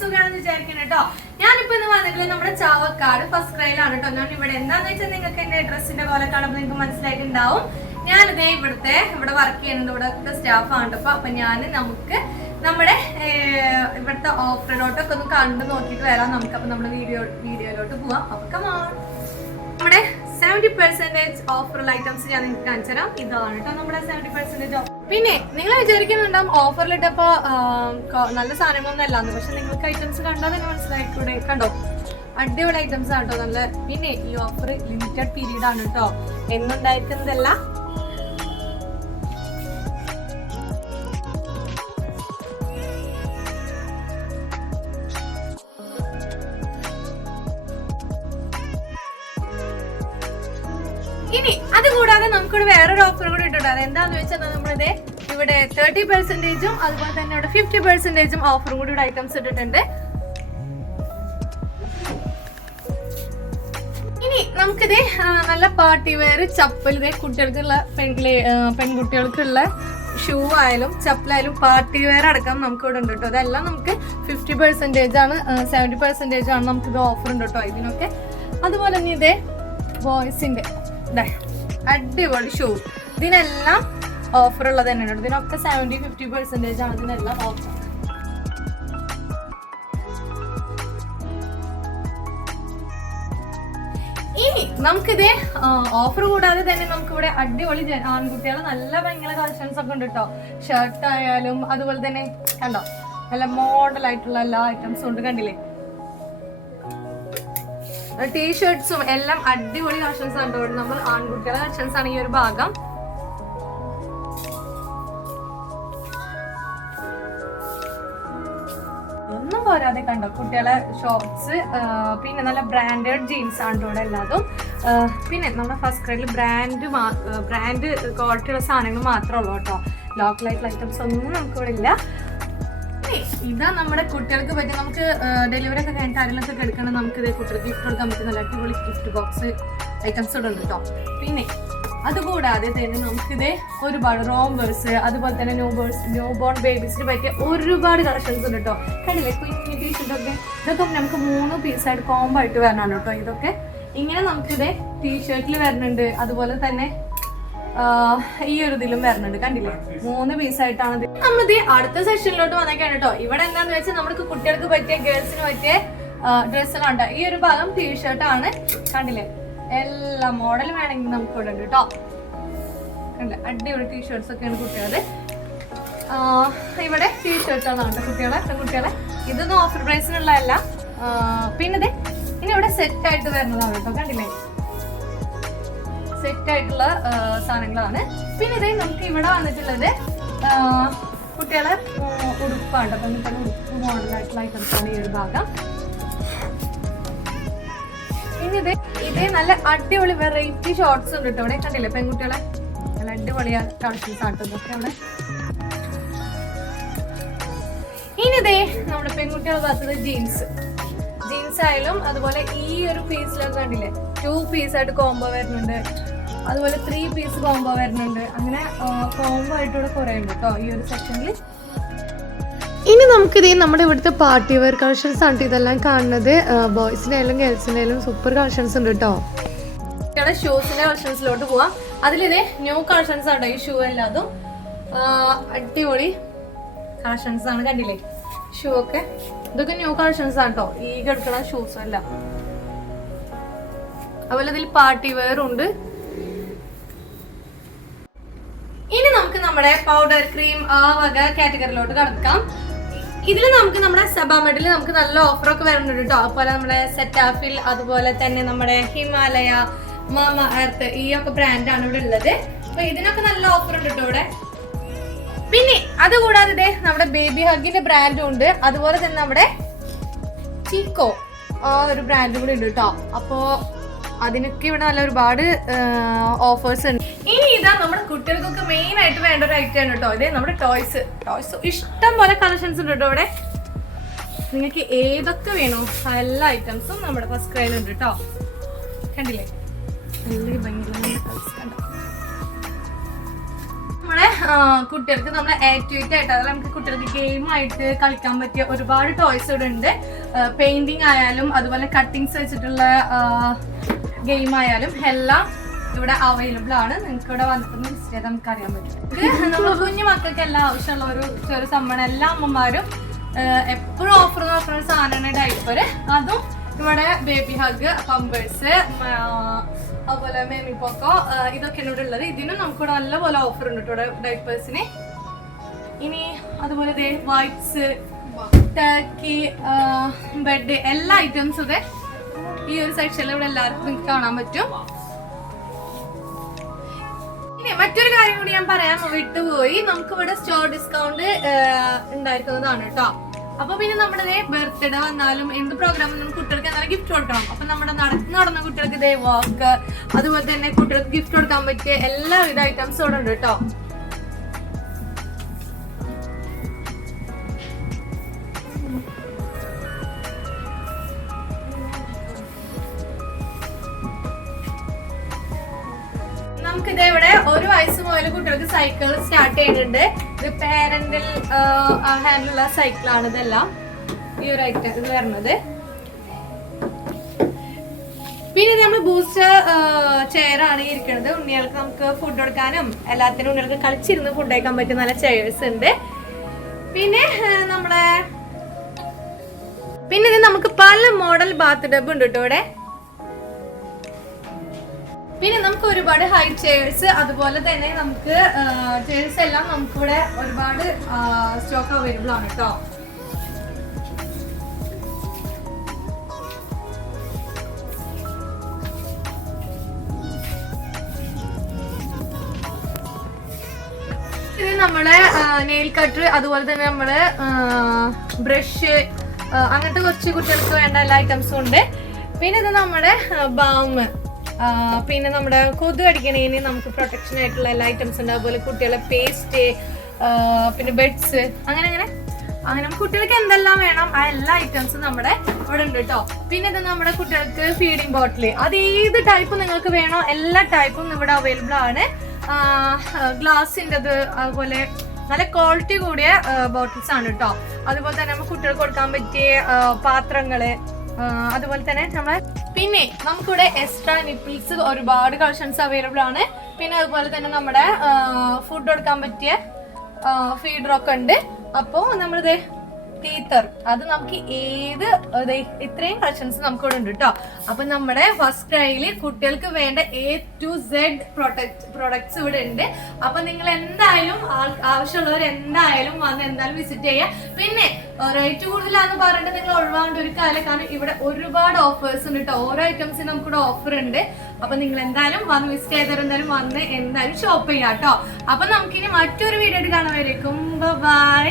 സുഖമാണെന്ന് വിചാരിക്കണം കേട്ടോ. ഞാനിപ്പോ ഇന്ന് വന്നിട്ടുള്ളത് നമ്മുടെ ചാവക്കാട് ഫസ്റ്റ് ക്രൈലാണ് കേട്ടോ. ഞാൻ ഇവിടെ എന്താന്ന് വെച്ചാൽ നിങ്ങൾക്ക് എന്റെ ഡ്രസ്സിന്റെ പോലെ കാണുമ്പോൾ നിങ്ങൾക്ക് മനസ്സിലായിട്ടുണ്ടാവും. ഞാനിതേ ഇവിടുത്തെ ഇവിടെ വർക്ക് ചെയ്യുന്നത് ഇവിടുത്തെ സ്റ്റാഫാണ് കേട്ടോ. അപ്പൊ ഞാൻ നമുക്ക് നമ്മുടെ ഇവിടുത്തെ ഓഫറിലോട്ടൊക്കെ ഒന്ന് കണ്ടു നോക്കിയിട്ട് വരാം. നമുക്ക് അപ്പൊ നമ്മുടെ വീഡിയോ വീഡിയോയിലോട്ട് പോവാം. അപ്പൊ നമ്മുടെ സെവന്റി പെർസെന്റേജ് ഓഫറുള്ള ഐറ്റംസ് ഞാൻ നിങ്ങൾക്ക് കാണിച്ചു തരാം. ഇതാണ് കേട്ടോ നമ്മുടെ സെവന്റി പെർസെന്റേജ് ഓഫർ പിന്നെ നിങ്ങൾ വിചാരിക്കുന്നുണ്ടാവും ഓഫറിലിട്ടപ്പോ നല്ല സാധനങ്ങളൊന്നും അല്ലാന്ന്. പക്ഷെ നിങ്ങൾക്ക് ഐറ്റംസ് കണ്ടാൽ തന്നെ മനസ്സിലായിക്കൂടെ? കണ്ടോ? അടിപൊളി ഐറ്റംസ് ആണ് കേട്ടോ നല്ല. പിന്നെ ഈ ഓഫർ ലിമിറ്റഡ് പീരീഡ് ആണ് കേട്ടോ എന്നുണ്ടായിരിക്കുന്നതല്ല ഇനി അത് കൂടാതെ നമുക്കിവിടെ വേറൊരു ഓഫർ കൂടി ഇട്ടുണ്ട് അതെന്താന്ന് വെച്ചാൽ നമ്മളിത് ഇവിടെ തേർട്ടി പെർസെന്റേജും അതുപോലെ തന്നെ ഇവിടെ ഫിഫ്റ്റി പെർസെന്റേജും ഓഫറും കൂടി ഇവിടെ ഐറ്റംസ് ഇട്ടിട്ടുണ്ട്. ഇനി നമുക്കിത് നല്ല പാർട്ടി വെയർ ചപ്പൽ ഇതേ കുട്ടികൾക്കുള്ള പെൺകിളി പെൺകുട്ടികൾക്കുള്ള ഷൂ ആയാലും ചപ്പലായാലും പാർട്ടി വെയർ അടക്കം നമുക്ക് ഇവിടെ ഉണ്ട് കേട്ടോ. അതെല്ലാം നമുക്ക് ഫിഫ്റ്റി പെർസെന്റേജ് ആണ് സെവന്റി പെർസെന്റേജ് ആണ് നമുക്കിത് ഓഫർ ഉണ്ട് കേട്ടോ ഇതിനൊക്കെ. അതുപോലെ തന്നെ ഇതേ ബോയ്സിന്റെ അടിപൊളി ഷൂ ഇതിനെല്ലാം ഓഫർ ഉള്ളത് തന്നെയാണ് ഇതിനൊക്കെ സെവന്റി ഫിഫ്റ്റി പെർസെന്റേജ് ആണ് ഇതിനെല്ലാം ഓഫർ ഇനി നമുക്കിത് ഓഫർ കൂടാതെ തന്നെ നമുക്ക് ഇവിടെ അടിപൊളി ആൺകുട്ടികൾ നല്ല ഭയങ്കര കളക്ഷൻസ് ഒക്കെ ഉണ്ട് കേട്ടോ. ഷർട്ട് ആയാലും അതുപോലെ തന്നെ കണ്ടോ? നല്ല മോഡൽ ആയിട്ടുള്ള എല്ലാ ഐറ്റംസും ഉണ്ട് കണ്ടില്ലേ? ടീഷർട്സും എല്ലാം അടിപൊളി കളക്ഷൻസ് ആണ് കേട്ടോ. നമ്മൾ ആൺകുട്ടികളെ കളക്ഷൻസ് ആണ് ഈ ഒരു ഭാഗം. ഒന്നും പോരാതെ കണ്ടോ കുട്ടികളെ ഷോർട്സ് പിന്നെ നല്ല ബ്രാൻഡഡ് ജീൻസ് ആണ് ഇവിടെ എല്ലാതും. പിന്നെ നമ്മുടെ ഫസ്റ്റ് ക്രൈഡിൽ ബ്രാൻഡ് ബ്രാൻഡ് ക്വാളിറ്റിയുള്ള സാധനങ്ങൾ മാത്രമേ ഉള്ളൂ കേട്ടോ. ലോക്കലായിട്ടുള്ള ഐറ്റംസ് ഒന്നും നമുക്ക് ഇവിടെ ഇല്ല. ഇതാ നമ്മുടെ കുട്ടികൾക്ക് പറ്റി നമുക്ക് ഡെലിവറി ഒക്കെ കഴിഞ്ഞിട്ട് ആരെങ്കിലൊക്കെ എടുക്കണം നമുക്ക് ഇത് കുട്ടികൾക്ക് ഗിഫ്റ്റ് കൊടുക്കാൻ പറ്റുന്ന നല്ല അടിപൊളി ഗിഫ്റ്റ് ബോക്സ് ഐറ്റംസ് ഇവിടെ ഉണ്ട് കേട്ടോ പിന്നെ അതുകൂടാതെ തന്നെ നമുക്കിത് ഒരുപാട് റോംബേഴ്സ് അതുപോലെ തന്നെ ന്യൂ ബേഴ്സ് ന്യൂ ബോൺ ബേബീസിന് പറ്റിയ ഒരുപാട് കളക്ഷൻസ് ഉണ്ട് കേട്ടോ കണ്ടില്ലേ? കുഞ്ഞു ടീഷർട്ടൊക്കെ ഇതൊക്കെ നമുക്ക് മൂന്ന് പീസായിട്ട് കോംബോ ആയിട്ട് വരണമല്ലോ കേട്ടോ ഇതൊക്കെ ഇങ്ങനെ നമുക്കിത് ടീഷർട്ടിൽ വരുന്നുണ്ട് അതുപോലെ തന്നെ ഈ ഒരു ഇതിലും വരുന്നുണ്ട്. കണ്ടില്ലേ? മൂന്ന് പീസായിട്ടാണ് നമ്മളിത് അടുത്ത സെഷനിലോട്ട് വന്നേക്കാണ് കേട്ടോ ഇവിടെ എന്താന്ന് വെച്ചാൽ നമുക്ക് കുട്ടികൾക്ക് പറ്റിയ ഗേൾസിന് പറ്റിയ ഡ്രസ്സുകളുണ്ട് ഈ ഒരു ഭാഗം ടീഷർട്ട് ആണ്. കണ്ടില്ലേ? എല്ലാ മോഡൽ വേണമെങ്കിൽ നമുക്ക് ഇവിടെ ഉണ്ട് കേട്ടോ അടിപൊളി ടീഷർട്സ് ഒക്കെയാണ് കുട്ടികളുടെ ഇവിടെ ടീഷർട്ട് ആണ് കേട്ടോ കുട്ടികളെ കുട്ടികളെ ഇതൊന്നും ഓഫർ പ്രൈസിനുള്ളതല്ല പിന്നെ ഇനി ഇവിടെ സെറ്റ് ആയിട്ട് വരുന്നതാണ് കേട്ടോ കണ്ടില്ലേ? സെറ്റ് ആയിട്ടുള്ള സാധനങ്ങളാണ്. പിന്നെ ഇതേ നമുക്ക് ഇവിടെ വന്നിട്ടുള്ളത് കുട്ടികളെ ഉടുപ്പാണ്. അപ്പം കുട്ടികളെ ഉടുപ്പ് മോഡലായിട്ടുള്ള ഐറ്റംസ് ആണ് ഈ ഒരു ഭാഗം. പിന്നെ ഇതേ ഇതേ നല്ല അടിപൊളി വെറൈറ്റി ഷോർട്സ് ഉണ്ട് കേട്ടോ ഇവിടെ. കണ്ടില്ലേ പെൺകുട്ടികളെ? നല്ല അടിപൊളി കളക്ഷൻസ് ആട്ടതൊക്കെ അവിടെ ഇനി ഇതേ നമ്മുടെ പെൺകുട്ടികളെ ഭാഗത്തത് ജീൻസ് ജീൻസ് ആയാലും അതുപോലെ ഈ ഒരു പീസിലൊക്കെ കണ്ടില്ലേ? ടു പീസ് ആയിട്ട് കോംബോ വരുന്നുണ്ട്. അതുപോലെ ത്രീ പീസ് കോംബോ വരുന്നുണ്ട്. അങ്ങനെ കോംബോ ആയിട്ടുള്ള കുറേ ഉണ്ട് കേട്ടോ ഈ ഒരു സെക്ഷനിൽ ഇനി നമുക്കിത് നമ്മുടെ ഇവിടുത്തെ പാർട്ടി വെയർ കളക്ഷൻസ് ആണ് ഇതെല്ലാം കാണുന്നത്. ബോയ്സിനായാലും ഗേൾസിനായാലും സൂപ്പർ കളക്ഷൻസ് ഉണ്ട് കേട്ടോ കുട്ടികളുടെ ഷൂസിന്റെ കളക്ഷൻസിലോട്ട് പോവാം. അതിലിതേ ന്യൂ കളക്ഷൻസ് ആണ് ഈ ഷൂ എല്ലാതും. അടിപൊളി കളക്ഷൻസ് ആണ് കണ്ടില്ലേ? ഷൂ ഒക്കെ. ഇതൊക്കെ ന്യൂ കളക്ഷൻസ് ആണ് കേട്ടോ ഈ കിടക്കുന്ന ഷൂസും എല്ലാം. അതുപോലെ ഇതിൽ പാർട്ടി വെയർ ഉണ്ട് ഇനി നമുക്ക് നമ്മുടെ പൗഡർ ക്രീം ആ വക കാറ്റഗറിയിലോട്ട് കടക്കാം. ഇതിൽ നമുക്ക് നമ്മുടെ സബാമെഡിൽ നമുക്ക് നല്ല ഓഫറൊക്കെ വരുന്നുണ്ട് കേട്ടോ. അതുപോലെ നമ്മുടെ സെറ്റാഫിൽ അതുപോലെ തന്നെ നമ്മുടെ ഹിമാലയ മാമ എർത്ത് ഈ ഒക്കെ ബ്രാൻഡാണ് ഇവിടെ ഉള്ളത്. അപ്പൊ ഇതിനൊക്കെ നല്ല ഓഫർ ഉണ്ട് കേട്ടോ ഇവിടെ. പിന്നെ അതുകൂടാതെ നമ്മുടെ ബേബി ഹഗിന്റെ ബ്രാൻഡും ഉണ്ട്. അതുപോലെ തന്നെ നമ്മുടെ ചീക്കോ ആ ഒരു ബ്രാൻഡ് കൂടി ഉണ്ട് കേട്ടോ. അപ്പോ അതിനൊക്കെ ഇവിടെ നല്ല ഒരുപാട് ഓഫേഴ്സ് ഉണ്ട്. ഇനി ഇതാ നമ്മുടെ കുട്ടികൾക്കൊക്കെ മെയിൻ ആയിട്ട് വേണ്ട ഒരു ഐറ്റം ആണ് കേട്ടോ ഇതേ നമ്മുടെ ടോയ്സ് ടോയ്സ് ഇഷ്ടം പോലെ കളക്ഷൻസ് ഉണ്ട് കേട്ടോ ഇവിടെ. നിങ്ങൾക്ക് ഏതൊക്കെ വേണോ എല്ലാ ഐറ്റംസും നമ്മുടെ ഫസ്റ്റ് ക്രൈയിലുണ്ട് കേട്ടോ കണ്ടില്ലേ? നല്ല നമ്മുടെ കുട്ടികൾക്ക് നമ്മുടെ ആക്ടിവിറ്റി ആയിട്ട് അതായത് നമുക്ക് കുട്ടികൾക്ക് ഗെയിമായിട്ട് കളിക്കാൻ പറ്റിയ ഒരുപാട് ടോയ്സ് ഇവിടെ ഉണ്ട്. പെയിന്റിങ് ആയാലും അതുപോലെ കട്ടിങ്സ് വെച്ചിട്ടുള്ള ഗെയിം ആയാലും എല്ലാം ഇവിടെ അവൈലബിൾ ആണ്. നിങ്ങൾക്ക് ഇവിടെ വന്നിട്ടൊന്ന് ഹിസ്റ്ററി നമുക്ക് അറിയാൻ പറ്റും. നമ്മൾ കുഞ്ഞു മക്കൾക്ക് എല്ലാം ആവശ്യമുള്ള ഒരു ചെറിയ സമ്മാനം എല്ലാ അമ്മമാരും എപ്പോഴും ഓഫർ നോക്കുന്ന ഒരു സാധനമാണ് ഡൈപ്പർ അതും ഇവിടെ ബേബി ഹഗ് പമ്പേഴ്സ് അതുപോലെ മേമി പോക്കോ ഇതൊക്കെയാണ് ഇവിടെ ഉള്ളത്. ഇതിനും നമുക്ക് നമുക്കിവിടെ നല്ലപോലെ ഓഫർ ഉണ്ട് ഇവിടെ ഡൈപ്പേഴ്സിന് ഇനി അതുപോലെ വൈറ്റ്സ് ടർക്കി ബെഡ് എല്ലാ ഐറ്റംസും ഈ ഒരു സെക്ഷനിൽ ഇവിടെ എല്ലാവർക്കും നിങ്ങൾക്ക് കാണാൻ പറ്റും. മറ്റൊരു കാര്യം കൂടി ഞാൻ പറയാൻ വിട്ടുപോയി. നമുക്ക് ഇവിടെ സ്റ്റോർ ഡിസ്കൗണ്ട് ഉണ്ടായിരിക്കുന്നതാണ് കേട്ടോ അപ്പൊ പിന്നെ നമ്മുടെ ബർത്ത്ഡേ വന്നാലും എന്ത് പ്രോഗ്രാം വന്നാലും കുട്ടികൾക്ക് എന്നാലും ഗിഫ്റ്റ് കൊടുക്കണം. അപ്പൊ നമ്മുടെ നടന്ന് നടന്ന കുട്ടികൾക്ക് ഇതേ വാക്ക് അതുപോലെ തന്നെ കുട്ടികൾക്ക് ഗിഫ്റ്റ് കൊടുക്കാൻ പറ്റിയ എല്ലാവിധ ഐറ്റംസും ഇവിടെ ഉണ്ട് കേട്ടോ നമുക്കിത് ഇവിടെ ഒരു വയസ്സ് മുതൽ കുട്ടികൾക്ക് സൈക്കിൾ സ്റ്റാർട്ട് ചെയ്യുന്നുണ്ട്. ഇത് പാരന്റൽ ഹാൻഡിലുള്ള സൈക്കിളാണ് ഇതെല്ലാം. ഈ ഒരു ഐറ്റം ഇത് വരുന്നത്. പിന്നെ നമ്മൾ ബൂസ്റ്റർ ചെയർ ആണ് ഇരിക്കുന്നത്. ഉണ്ണികൾക്ക് നമുക്ക് ഫുഡ് കൊടുക്കാനും എല്ലാത്തിനും ഉണ്ണികൾക്ക് കളിച്ചിരുന്ന് ഫുഡ് കഴിക്കാൻ പറ്റിയ നല്ല ചെയർസ് ഉണ്ട്. പിന്നെ നമ്മളെ പിന്നെ ഇത് നമുക്ക് പല മോഡൽ ബാത്ത് ടബ് ഉണ്ട് കേട്ടോ ഇവിടെ. പിന്നെ നമുക്ക് ഒരുപാട് ഹൈ ചെയർസ് അതുപോലെ തന്നെ നമുക്ക് ചെയർസ് എല്ലാം നമുക്കിവിടെ ഒരുപാട് സ്റ്റോക്ക് അവൈലബിൾ ആണ് കേട്ടോ നമ്മളെ നെയിൽ കട്ടർ അതുപോലെ തന്നെ നമ്മൾ ബ്രഷ് അങ്ങനത്തെ കുറച്ച് കുട്ടികൾക്ക് വേണ്ട എല്ലാ ഐറ്റംസും ഉണ്ട്. പിന്നെ ഇത് നമ്മുടെ ബാം പിന്നെ നമ്മുടെ കൊതു കടിക്കണേന് നമുക്ക് പ്രൊട്ടക്ഷൻ ആയിട്ടുള്ള എല്ലാ ഐറ്റംസ് ഉണ്ട്. അതുപോലെ കുട്ടികളെ പേസ്റ്റ് പിന്നെ ബെഡ്സ് അങ്ങനെ അങ്ങനെ. അങ്ങനെ കുട്ടികൾക്ക് എന്തെല്ലാം വേണം? ആ എല്ലാ ഐറ്റംസും നമ്മുടെ ഇവിടെ ഉണ്ട് കേട്ടോ പിന്നെ ഇത് നമ്മുടെ കുട്ടികൾക്ക് ഫീഡിംഗ് ബോട്ടിൽ അത് ഏത് ടൈപ്പ് നിങ്ങൾക്ക് വേണോ എല്ലാ ടൈപ്പും ഇവിടെ അവൈലബിൾ ആണ്. ഗ്ലാസിന്റെത് അതുപോലെ നല്ല ക്വാളിറ്റി കൂടിയ ബോട്ടിൽസ് ആണ് കേട്ടോ അതുപോലെ തന്നെ നമുക്ക് കുട്ടികൾക്ക് കൊടുക്കാൻ പറ്റിയ പാത്രങ്ങൾ അതുപോലെ തന്നെ നമ്മളെ പിന്നെ നമുക്കിവിടെ എക്സ്ട്രാ നിപ്പിൾസ് ഒരുപാട് കളക്ഷൻസ് അവൈലബിൾ ആണ്. പിന്നെ അതുപോലെ തന്നെ നമ്മുടെ ഫുഡ് കൊടുക്കാൻ പറ്റിയ ഫീഡറൊക്കെ ഉണ്ട്. അപ്പോൾ നമ്മളിത് ടീത്തർ അത് നമുക്ക് ഏത് ഇത്രയും കളക്ഷൻസ് നമുക്ക് ഇവിടെ ഉണ്ട് കേട്ടോ അപ്പൊ നമ്മുടെ ഫസ്റ്റ് ക്രൈയിൽ കുട്ടികൾക്ക് വേണ്ട A to Z product products ഇവിടെ ഉണ്ട്. അപ്പൊ നിങ്ങൾ എന്തായാലും ആവശ്യമുള്ളവർ എന്തായാലും വന്ന് എന്തായാലും വിസിറ്റ് ചെയ്യുക പിന്നെ റേറ്റ് കൂടുതലാന്ന് പറഞ്ഞിട്ട് നിങ്ങൾ ഒഴിവാകേണ്ട ഒരു കാലം കാരണം ഇവിടെ ഒരുപാട് ഓഫേഴ്സ് ഉണ്ട് കേട്ടോ ഓരോ ഐറ്റംസിന് നമുക്കിവിടെ ഓഫർ ഉണ്ട്. അപ്പൊ നിങ്ങൾ എന്തായാലും വന്ന് വിസിറ്റ് ചെയ്തവർ എന്തായാലും വന്ന് എന്തായാലും ഷോപ്പ് ചെയ്യാം കേട്ടോ അപ്പൊ നമുക്കിനി മറ്റൊരു വീഡിയോ വരും ബൈ